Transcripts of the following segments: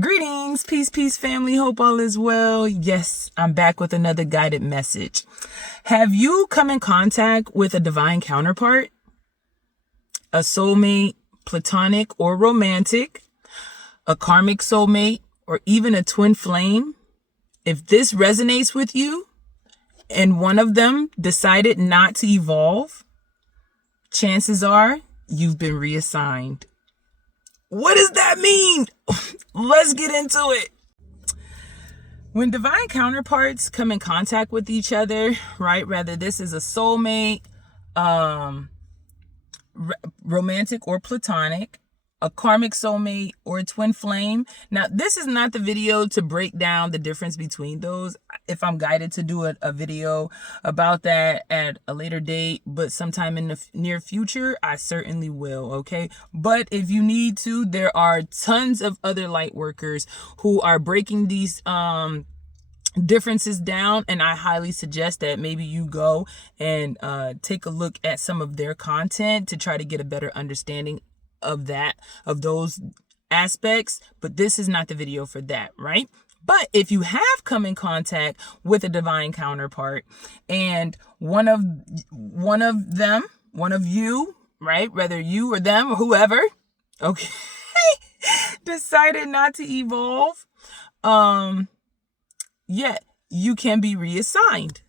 Greetings, peace, family. Hope all is well. Yes, I'm back with another guided message. Have you come in contact with a divine counterpart? A soulmate, platonic or romantic, a karmic soulmate, or even a twin flame? If this resonates with you and one of them decided not to evolve, chances are you've been reassigned. What does that mean? Let's get into it. When divine counterparts come in contact with each other, right? Whether this is a soulmate, romantic or platonic, a karmic soulmate, or a twin flame. Now, this is not the video to break down the difference between those. If I'm guided to do a video about that at a later date, but sometime in the near future, I certainly will, okay? But if you need to, there are tons of other light workers who are breaking these differences down, and I highly suggest that maybe you go and take a look at some of their content to try to get a better understanding of those aspects. But this is not the video for that, right? But if you have come in contact with a divine counterpart and one of you, right, whether you or them or whoever, okay, decided not to evolve, you can be reassigned.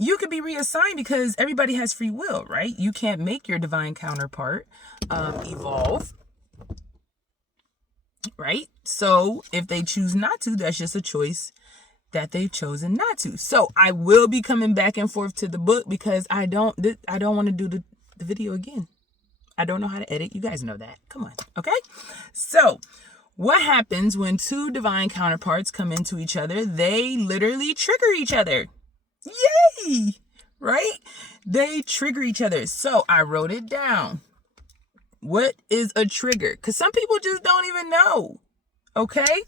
You can be reassigned because everybody has free will, right? You can't make your divine counterpart evolve, right? So if they choose not to, that's just a choice that they've chosen not to. So I will be coming back and forth to the book because I don't want to do the video again. I don't know how to edit. You guys know that. Come on, okay? So what happens when two divine counterparts come into each other? They literally trigger each other. Yay! Right? They trigger each other. So I wrote it down. What is a trigger? Because some people just don't even know. Okay?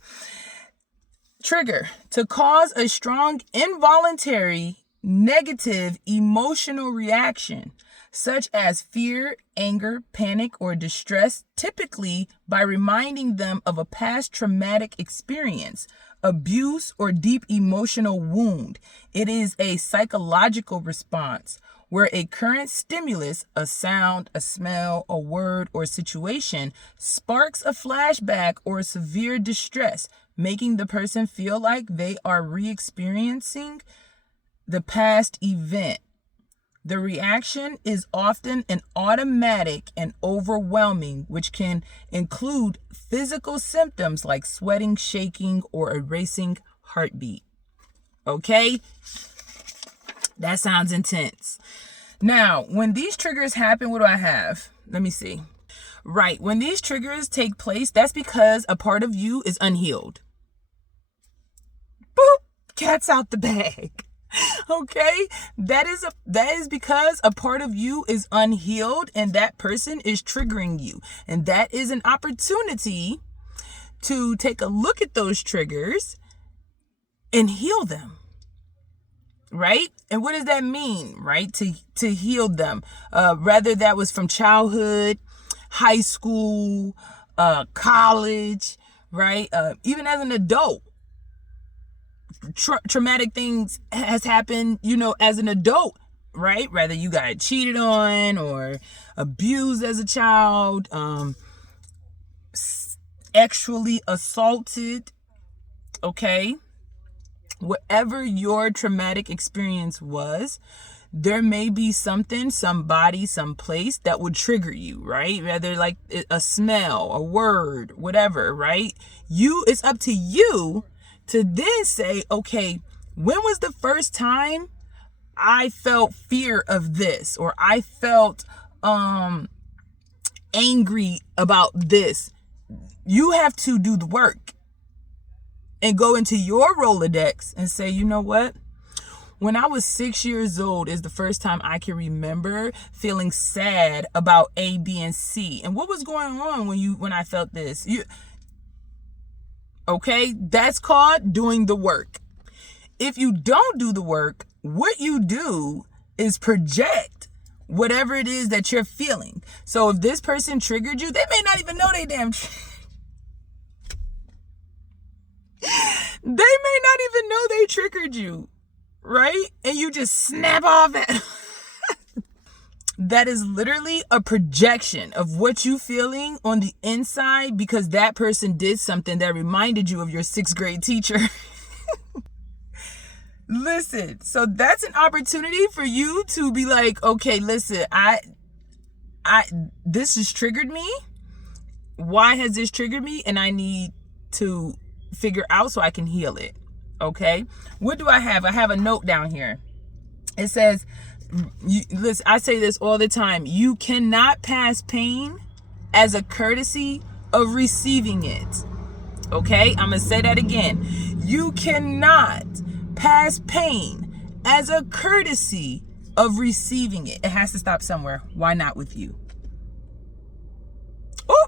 Trigger. To cause a strong, involuntary, negative emotional reaction, such as fear, anger, panic, or distress, typically by reminding them of a past traumatic experience, abuse, or deep emotional wound. It is a psychological response where a current stimulus, a sound, a smell, a word, or situation sparks a flashback or severe distress, making the person feel like they are re-experiencing the past event. The reaction is often an automatic and overwhelming, which can include physical symptoms like sweating, shaking, or a racing heartbeat. Okay? That sounds intense. Now, when these triggers happen, what do I have? Let me see. Right. When these triggers take place, that's because a part of you is unhealed. Boop! Cat's out the bag. Okay, that is because a part of you is unhealed and that person is triggering you. And that is an opportunity to take a look at those triggers and heal them. Right? And what does that mean, right? To heal them. Whether that was from childhood, high school, college, right? Even as an adult. Traumatic things has happened, as an adult, right? Whether you got cheated on or abused as a child, sexually assaulted, okay? Whatever your traumatic experience was, there may be something, somebody, someplace that would trigger you, right? Whether like a smell, a word, whatever, right? It's up to you to then say, okay, when was the first time I felt fear of this, or I felt angry about this? You have to do the work and go into your Rolodex and say, you know what? When I was 6 years old is the first time I can remember feeling sad about A, B, and C. And what was going on when I felt this? Okay, that's called doing the work. If you don't do the work, what you do is project whatever it is that you're feeling. So if this person triggered you, they may not even know they damn They may not even know they triggered you, right? And you just snap off at that is literally a projection of what you feeling on the inside because that person did something that reminded you of your 6th grade teacher. Listen, so that's an opportunity for you to be like, okay, listen, this has triggered me. Why has this triggered me? And I need to figure out so I can heal it. Okay. What do I have? I have a note down here. It says, listen, I say this all the time. You cannot pass pain as a courtesy of receiving it. Okay. I'm going to say that again. You cannot pass pain as a courtesy of receiving it. It has to stop somewhere. Why not with you? Oh,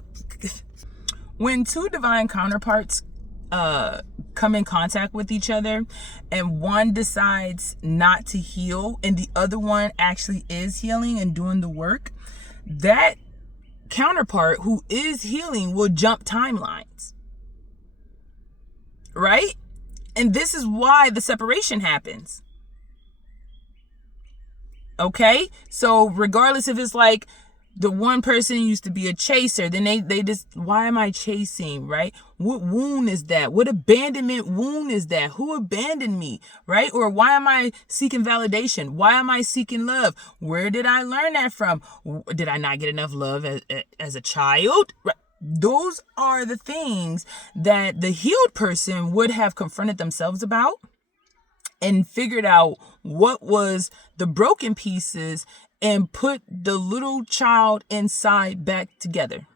when two divine counterparts come in contact with each other and one decides not to heal and the other one actually is healing and doing the work, that counterpart who is healing will jump timelines, right? And this is why the separation happens. Okay? So regardless if it's like the one person used to be a chaser, then they just, why am I chasing, right? What wound is that? What abandonment wound is that? Who abandoned me, right? Or why am I seeking validation? Why am I seeking love? Where did I learn that from? Did I not get enough love as a child? Right? Those are the things that the healed person would have confronted themselves about and figured out what was the broken pieces and put the little child inside back together.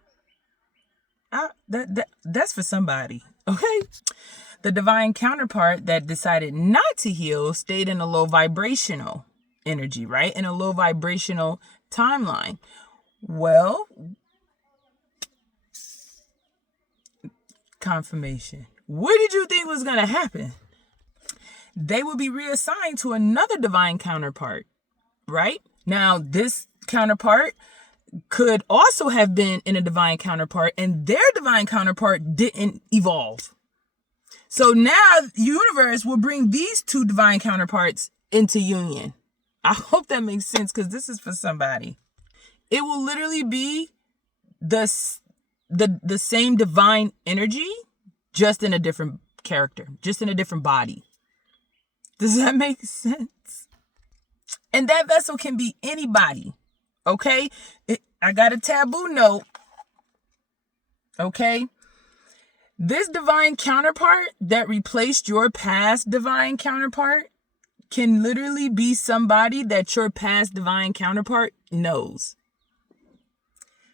That's for somebody, okay? The divine counterpart that decided not to heal stayed in a low vibrational energy, right? In a low vibrational timeline. Well, confirmation. What did you think was going to happen? They will be reassigned to another divine counterpart, right? Now, this counterpart could also have been in a divine counterpart and their divine counterpart didn't evolve. So now the universe will bring these two divine counterparts into union. I hope that makes sense because this is for somebody. It will literally be the same divine energy, just in a different character, just in a different body. Does that make sense? And that vessel can be anybody, okay? I got a taboo note, okay? This divine counterpart that replaced your past divine counterpart can literally be somebody that your past divine counterpart knows.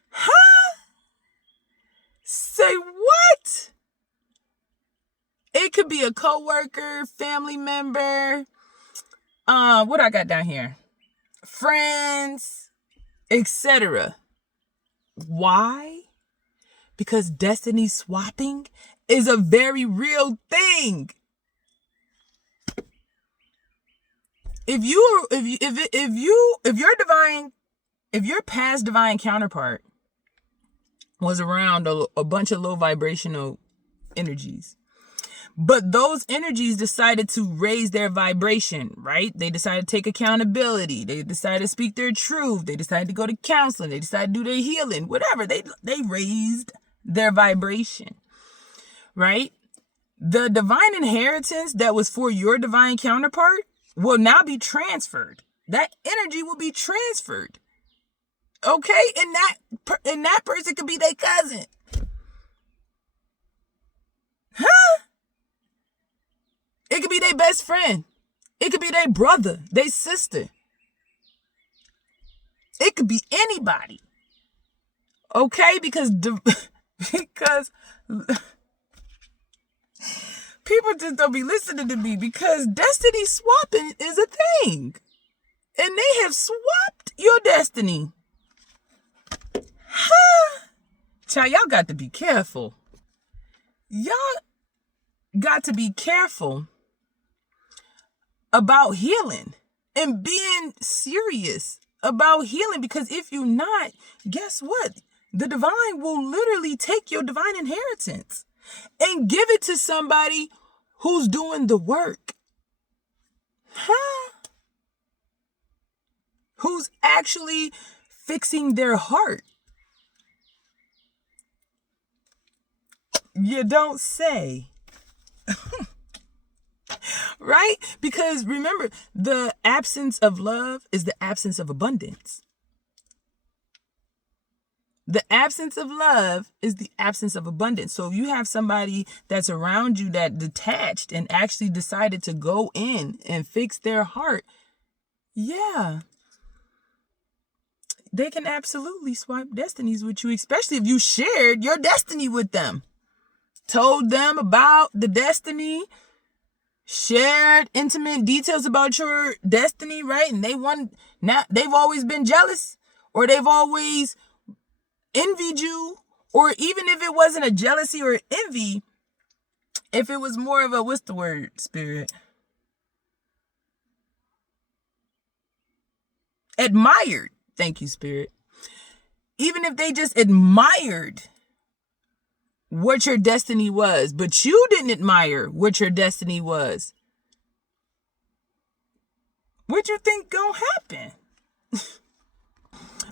Huh? Say what? It could be a coworker, family member, what I got down here? Friends, etc. Why? Because destiny swapping is a very real thing. If your past divine counterpart was around a bunch of low vibrational energies, but those energies decided to raise their vibration, right? They decided to take accountability. They decided to speak their truth. They decided to go to counseling. They decided to do their healing, whatever. They raised their vibration, right? The divine inheritance that was for your divine counterpart will now be transferred. That energy will be transferred. Okay? And that person could be their cousin. Huh? It could be their best friend. It could be their brother, their sister. It could be anybody. Okay? Because people just don't be listening to me because destiny swapping is a thing. And they have swapped your destiny. Huh? Child, y'all got to be careful. Y'all got to be careful about healing and being serious about healing, because if you're not, guess what? The divine will literally take your divine inheritance and give it to somebody Who's doing the work? Huh? Who's actually fixing their heart? You don't say. Right? Because remember, the absence of love is the absence of abundance. The absence of love is the absence of abundance. So if you have somebody that's around you that detached and actually decided to go in and fix their heart, yeah, they can absolutely swipe destinies with you, especially if you shared your destiny with them. Told them about the destiny, shared intimate details about your destiny, right? And they've always been jealous, or they've always envied you, or even if it wasn't a jealousy or envy, if it was more of a, what's the word, Spirit? Admired. Thank you, Spirit. Even if they just admired what your destiny was, but you didn't admire what your destiny was, what you think gonna happen?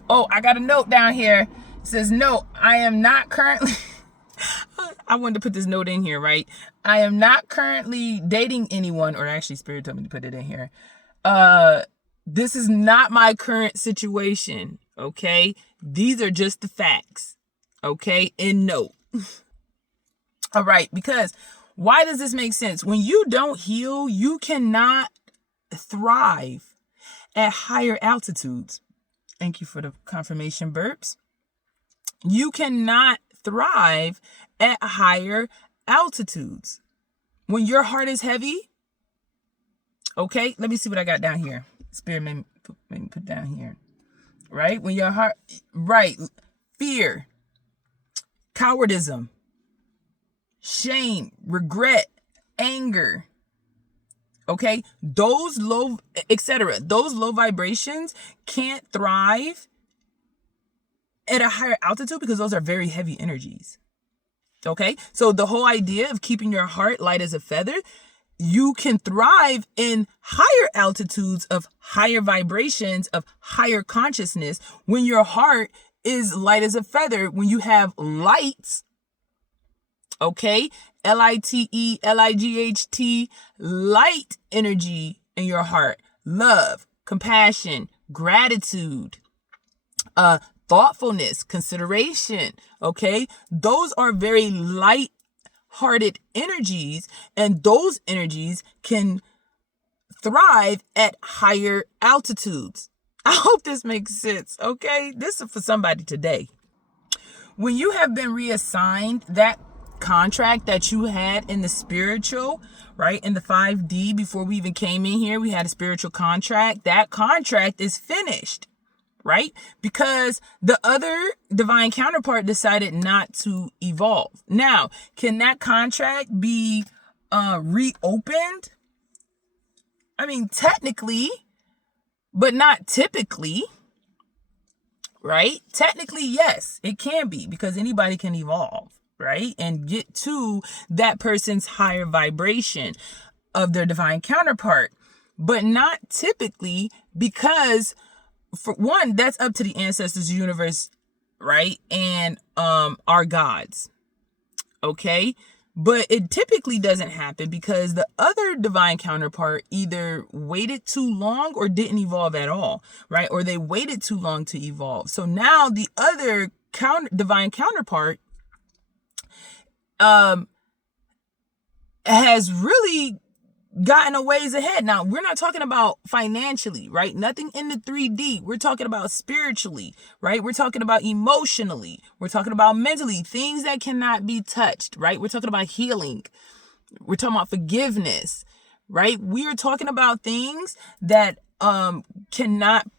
Oh, I got a note down here. It says, no, I am not currently... I wanted to put this note in here, right? I am not currently dating anyone, or actually Spirit told me to put it in here. This is not my current situation, okay? These are just the facts, okay? In note. All right, because why does this make sense? When you don't heal, you cannot thrive at higher altitudes. Thank you for the confirmation burps. You cannot thrive at higher altitudes. When your heart is heavy, okay, let me see what I got down here. Spirit made me put down here. Right? When your heart, right, fear, cowardism, shame, regret, anger, okay, those low, etc. Those low vibrations can't thrive at a higher altitude because those are very heavy energies. Okay, so the whole idea of keeping your heart light as a feather, you can thrive in higher altitudes of higher vibrations, of higher consciousness, when your heart is light as a feather, when you have light, okay, LITE, light energy in your heart, love, compassion, gratitude, thoughtfulness, consideration, okay? Those are very light-hearted energies, and those energies can thrive at higher altitudes. I hope this makes sense, okay? This is for somebody today. When you have been reassigned, that contract that you had in the spiritual, right, in the 5D, before we even came in here, we had a spiritual contract. That contract is finished. Right? Because the other divine counterpart decided not to evolve. Now, can that contract be reopened? I mean, technically, but not typically. Right? Technically, yes, it can be, because anybody can evolve, right? And get to that person's higher vibration of their divine counterpart. But not typically, because for one, that's up to the ancestors, universe, right? And our gods. Okay? But it typically doesn't happen because the other divine counterpart either waited too long or didn't evolve at all, right? Or they waited too long to evolve. So now the other divine counterpart has really gotten a ways ahead. Now, we're not talking about financially, right? Nothing in the 3D. We're talking about spiritually, right? We're talking about emotionally. We're talking about mentally, things that cannot be touched, right? We're talking about healing. We're talking about forgiveness, right? We are talking about things that cannot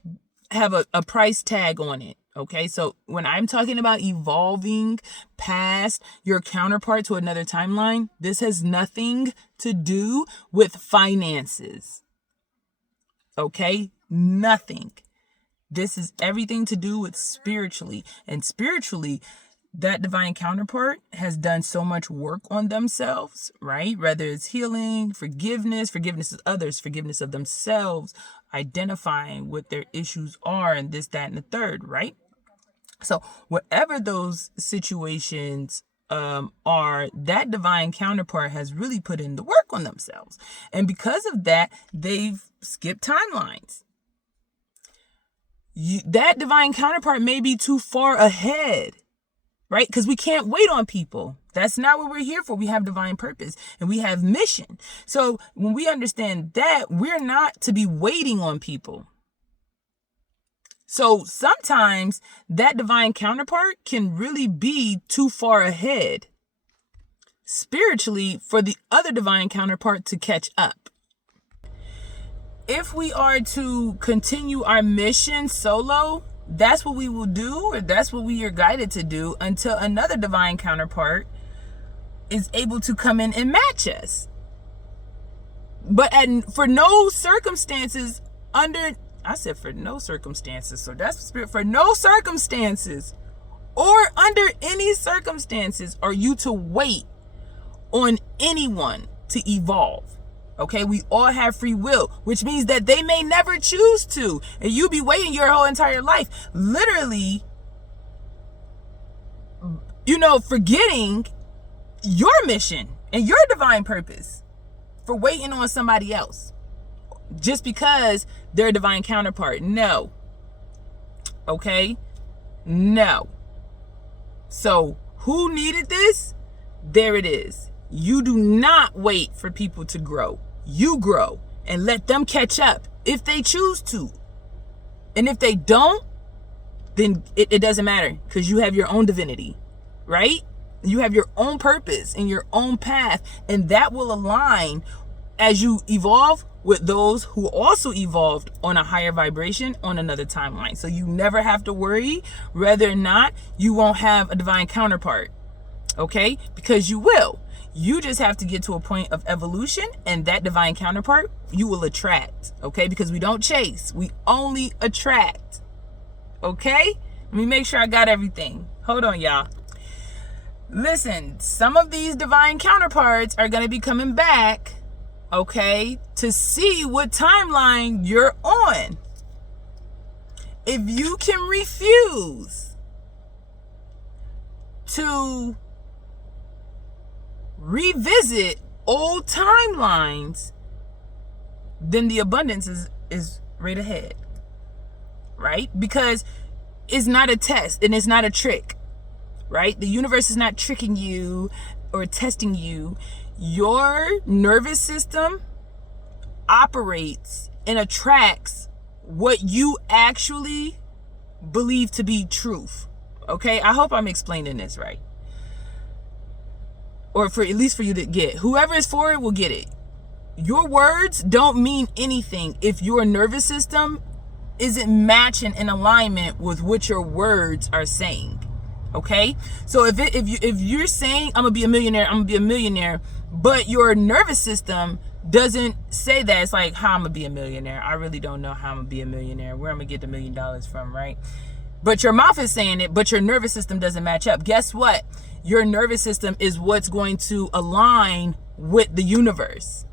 have a price tag on it. Okay, so when I'm talking about evolving past your counterpart to another timeline, this has nothing to do with finances. Okay, nothing. This is everything to do with spiritually. And spiritually, that divine counterpart has done so much work on themselves, right? Whether it's healing, forgiveness of others, forgiveness of themselves, identifying what their issues are, and this, that, and the third, right? So whatever those situations are, that divine counterpart has really put in the work on themselves. And because of that, they've skipped timelines. That divine counterpart may be too far ahead, right? Because we can't wait on people. That's not what we're here for. We have divine purpose and we have mission. So when we understand that, we're not to be waiting on people. So sometimes that divine counterpart can really be too far ahead spiritually for the other divine counterpart to catch up. If we are to continue our mission solo, that's what we will do, or that's what we are guided to do, until another divine counterpart is able to come in and match us. But for no circumstances for no circumstances. So that's the spirit. For no circumstances or under any circumstances are you to wait on anyone to evolve. Okay, we all have free will, which means that they may never choose to, and you be waiting your whole entire life, literally, forgetting your mission and your divine purpose for waiting on somebody else just because they're a divine counterpart. No. Okay? No. So who needed this? There it is. You do not wait for people to grow. You grow and let them catch up if they choose to. And if they don't, then it doesn't matter, because you have your own divinity, right? You have your own purpose and your own path, and that will align as you evolve with those who also evolved on a higher vibration on another timeline. So you never have to worry whether or not you won't have a divine counterpart, okay? Because you will. You just have to get to a point of evolution, and that divine counterpart you will attract, okay? Because we don't chase, we only attract, okay? Let me make sure I got everything. Hold on, y'all. Listen, some of these divine counterparts are going to be coming back, okay, to see what timeline you're on. If you can refuse to revisit old timelines, then the abundance is right ahead, right? Because it's not a test and it's not a trick, right? The universe is not tricking you or testing you. Your nervous system operates and attracts what you actually believe to be truth, okay? I hope I'm explaining this right. Or at least for you to get. Whoever is for it will get it. Your words don't mean anything if your nervous system isn't matching in alignment with what your words are saying. Okay? So if you're saying I'm gonna be a millionaire, but your nervous system doesn't say that, it's like, how I'm gonna be a millionaire? I really don't know how I'm gonna be a millionaire. Where I'm gonna get the $1 million from, right? But your mouth is saying it, but your nervous system doesn't match up. Guess what? Your nervous system is what's going to align with the universe.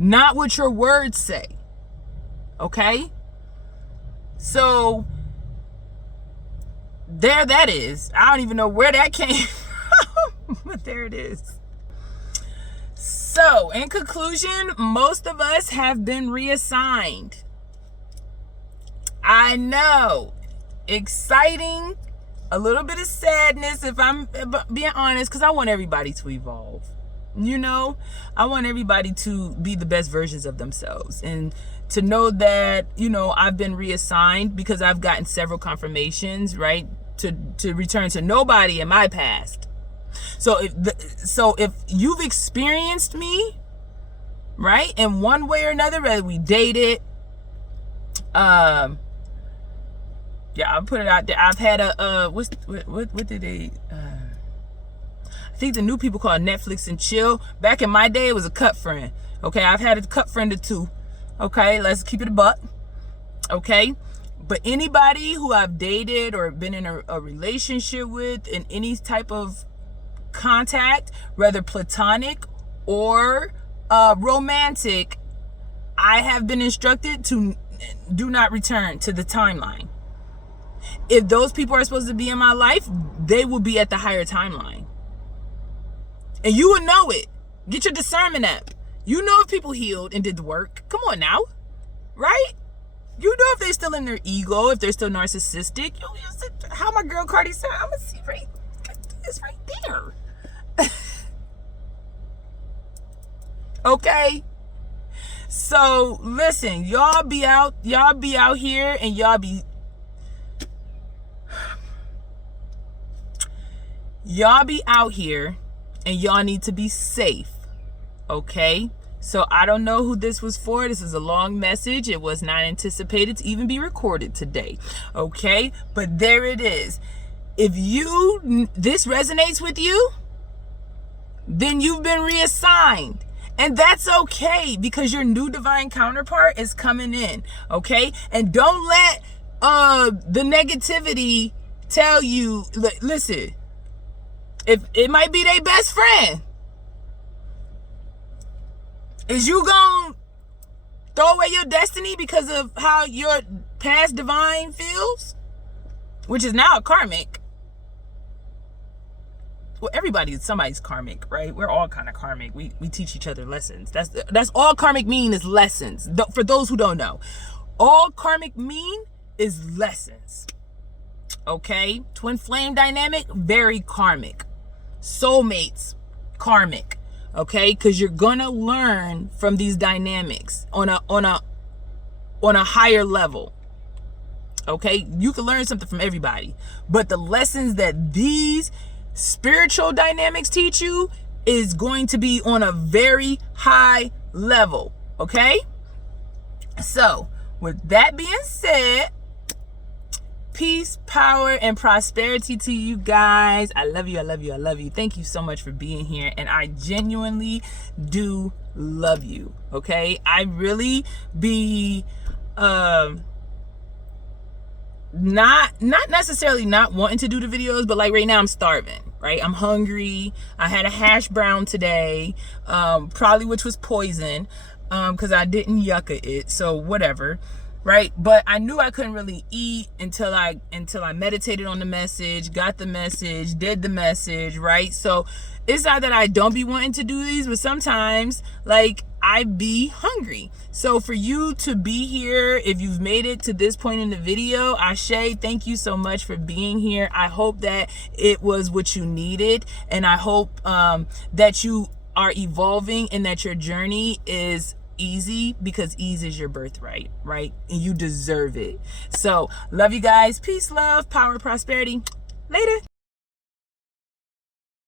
Not what your words say. Okay? So, there that is. I don't even know where that came from, but there it is. So, in conclusion, most of us have been reassigned. I know. Exciting. A little bit of sadness, if I'm being honest, because I want everybody to evolve. I want everybody to be the best versions of themselves, and to know that, I've been reassigned because I've gotten several confirmations, right, to return to nobody in my past. So if you've experienced me, right, in one way or another, whether we dated, yeah, I'll put it out there. I've had what did they, I think the new people call it Netflix and chill. Back in my day, it was a cut friend. Okay, I've had a cut friend or two. Okay, let's keep it a buck. Okay, But anybody who I've dated or been in a relationship with, in any type of contact, whether platonic or romantic, I have been instructed to do not return to the timeline. If those people are supposed to be in my life, they will be at the higher timeline. And you will know it. Get your discernment up. You know if people healed and did the work. Come on now. Right? You know if they're still in their ego, if they're still narcissistic. How my girl Cardi said, I'm going to see right, it's right there. Okay? So, listen, y'all be out here and y'all be out here and y'all need to be safe. Okay? So I don't know who this was for. This is a long message. It was not anticipated to even be recorded today. Okay? But there it is. If this resonates with you, then you've been reassigned. And that's okay, because your new divine counterpart is coming in. Okay? And don't let the negativity tell you, listen, if it might be their best friend, is you gonna throw away your destiny because of how your past divine feels? Which is now a karmic. Well, somebody's karmic, right? We're all kind of karmic. We teach each other lessons. That's all karmic mean is lessons. For those who don't know, all karmic mean is lessons. Okay? Twin flame dynamic, very karmic. Soulmates, karmic. Okay, because you're gonna learn from these dynamics on a higher level. Okay, you can learn something from everybody, but the lessons that these spiritual dynamics teach you is going to be on a very high level. Okay, so with that being said, peace, power, and prosperity to you guys. I love you. I love you. I love you. Thank you so much for being here. And I genuinely do love you. Okay. I really be, not necessarily not wanting to do the videos, but like right now I'm starving, right? I'm hungry. I had a hash brown today, probably which was poison, because I didn't yucca it. So whatever. Right? But I knew I couldn't really eat until I meditated on the message, got the message, did the message, right? So it's not that I don't be wanting to do these, but sometimes like I be hungry. So for you to be here, if you've made it to this point in the video, Ashe, thank you so much for being here. I hope that it was what you needed, and I hope that you are evolving and that your journey is easy, because ease is your birthright, right? And you deserve it. So love you guys. Peace, love, power, prosperity. Later.